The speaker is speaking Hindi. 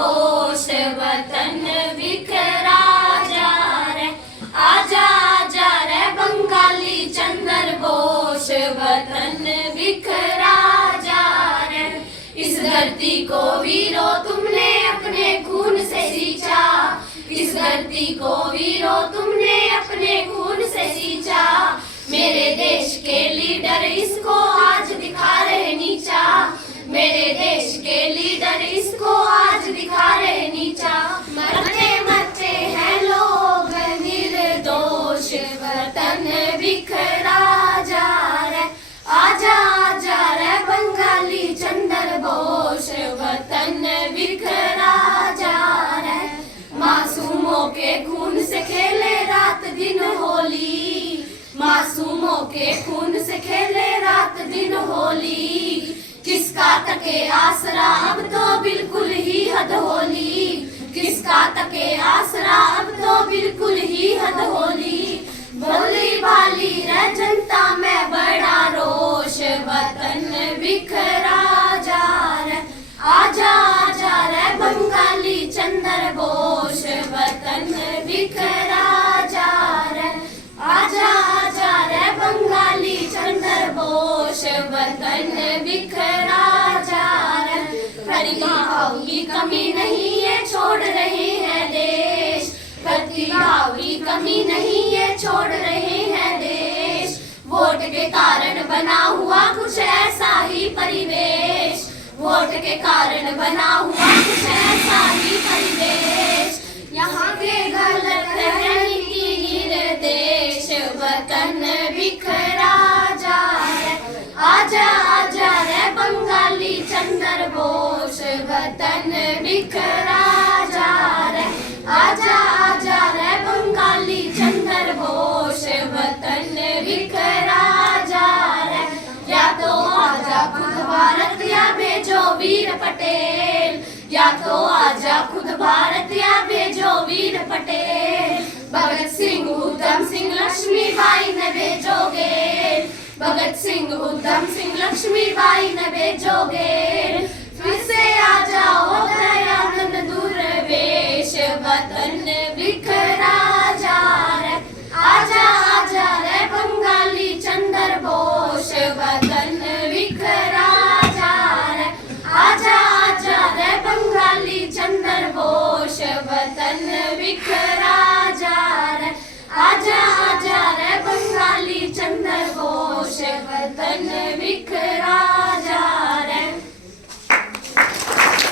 बोस वतन बिखरा जा रे। आजा आजा रे बंगाली चंद्र बोस वतन बिखरा जा रे। इस धरती को वीरों तुमने अपने खून से सींचा, इस धरती को वीरों तुमने अपने खून से सींचा। मेरे देश के लीडर इसको आज दिखा रहे नीचा, मेरे देश के लीडर इसको आज दिखा रहे नीचा। मरते मरते हैं लोग निर्दोष वतन बिखरा जा रे। आजा आजा रे बंगाली चंद्र बोस वतन बिखरा जा रे। मासूमों के खून से खेले रात दिन होली, मासूमों के खून से खेले रात दिन होली। किसका तके आसरा अब तो बिल्कुल ही हद होली, किसका तके आसरा अब तो बिल्कुल ही हद होली। भोली भाली रे जनता में बड़ा रोष वतन बिखरा जा रे। आजा आजा रे बंगाली चंद्र बोस वतन बिखरा जा रे। आजा आजा रे बंगाली चंद्र बोस वतन बिखरा जा रे। प्रतिभाओं की कमी नहीं ये छोड़ रहे हैं देश, प्रतिभाओं की कमी नहीं ये छोड़ रहे हैं देश। वोट के कारण बना हुआ कुछ ऐसा ही परिवेश, वोट के कारण बना हुआ कुछ ऐसा ही परिवेश। यहाँ के गलत है नीति निर्देश वतन बिखरा जा रे। आजा आजा रे बंगाली चंद्र बोस वतन बिखरा जा रे। आजा आजा रे बंगाली चंद्र बोस वतन बिखरा जा रे। या तो आजा खुद भारत या भेजो वीर पटेल, या तो आजा खुद भारत या भेजो वीर पटेल। भगत सिंह उधम सिंह लक्ष्मीबाई न भेजोगे, भगत सिंह उधम सिंह लक्ष्मीबाई न भेजोगे।